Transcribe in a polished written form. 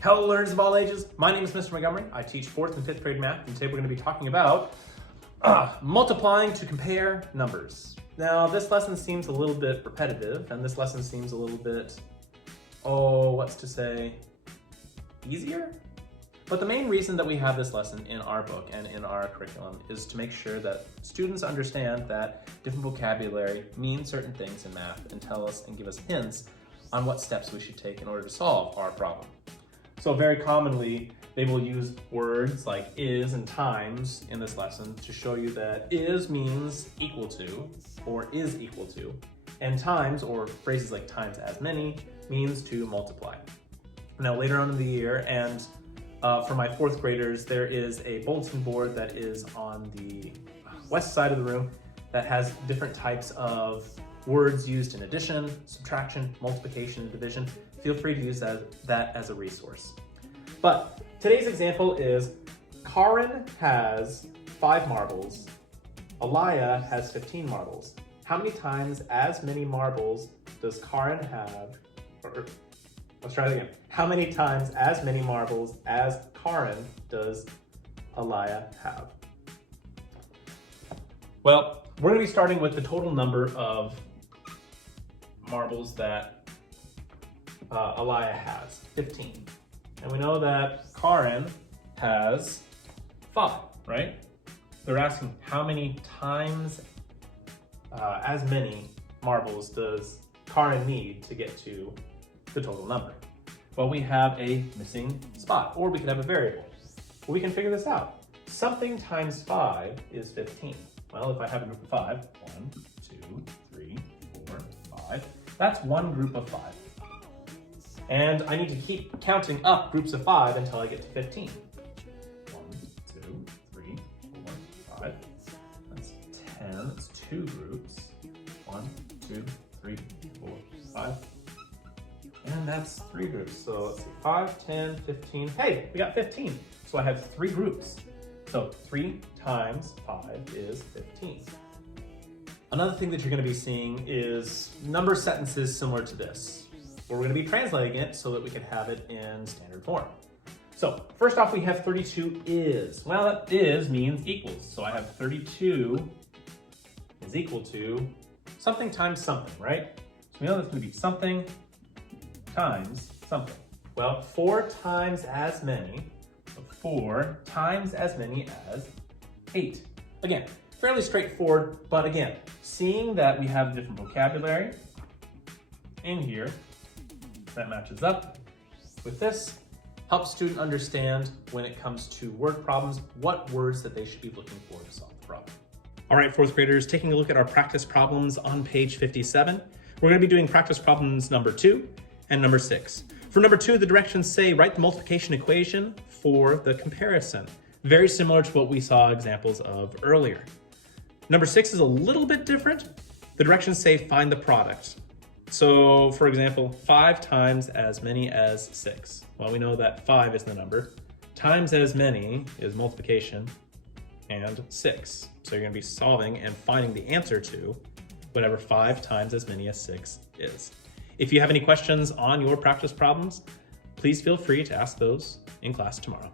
Hello learners of all ages, my name is Mr. Montgomery. I teach 4th and 5th grade math, and today we're going to be talking about multiplying to compare numbers. Now this lesson seems a little bit repetitive, and this lesson seems a little bit, easier? But the main reason that we have this lesson in our book and in our curriculum is to make sure that students understand that different vocabulary means certain things in math and tell us and give us hints on what steps we should take in order to solve our problem. So very commonly, they will use words like is and times in this lesson to show you that is means equal to or is equal to, and times, or phrases like times as many, means to multiply. Now later on in the year, and for my 4th graders, there is a bulletin board that is on the west side of the room that has different types of words used in addition, subtraction, multiplication, and division. Feel free to use that as a resource. But today's example is Karin has 5 marbles, Aliyah has 15 marbles. How many times as many marbles does Karin have, let's try that again. How many times as many marbles as Karin does Aliyah have? Well, we're going to be starting with the total number of marbles that Aliyah has, 15. And we know that Karin has 5, right? They're asking how many times as many marbles does Karin need to get to the total number? Well, we have a missing spot, or we could have a variable. Well, we can figure this out. Something times 5 is 15. Well, if I have a group of 5, 1, 2, 3, 4, 5, that's one group of 5. And I need to keep counting up groups of 5 until I get to 15. 1, 2, 3, 4, 5. That's 10. That's 2 groups. 1, 2, 3, 4, 5. And that's 3 groups. So let's see, 5, 10, 15. Hey, we got 15. So I have 3 groups. So 3 times 5 is 15. Another thing that you're going to be seeing is number sentences similar to this. We're going to be translating it so that we can have it in standard form. So first off, we have 32 is. Well, that is means equals. So I have 32 is equal to something times something, right? So we know that's going to be something times something. Well, 4 times as many, so 4 times as many as 8. Again, fairly straightforward, but again, seeing that we have different vocabulary in here that matches up with this helps student understand when it comes to word problems, what words that they should be looking for to solve the problem. All right, 4th graders, taking a look at our practice problems on page 57. We're going to be doing practice problems number 2 and number 6. For number 2, the directions say write the multiplication equation for the comparison. Very similar to what we saw examples of earlier. Number 6 is a little bit different. The directions say find the product. So for example, 5 times as many as 6. Well, we know that 5 is the number. Times as many is multiplication, and 6. So you're going to be solving and finding the answer to whatever 5 times as many as 6 is. If you have any questions on your practice problems, please feel free to ask those in class tomorrow.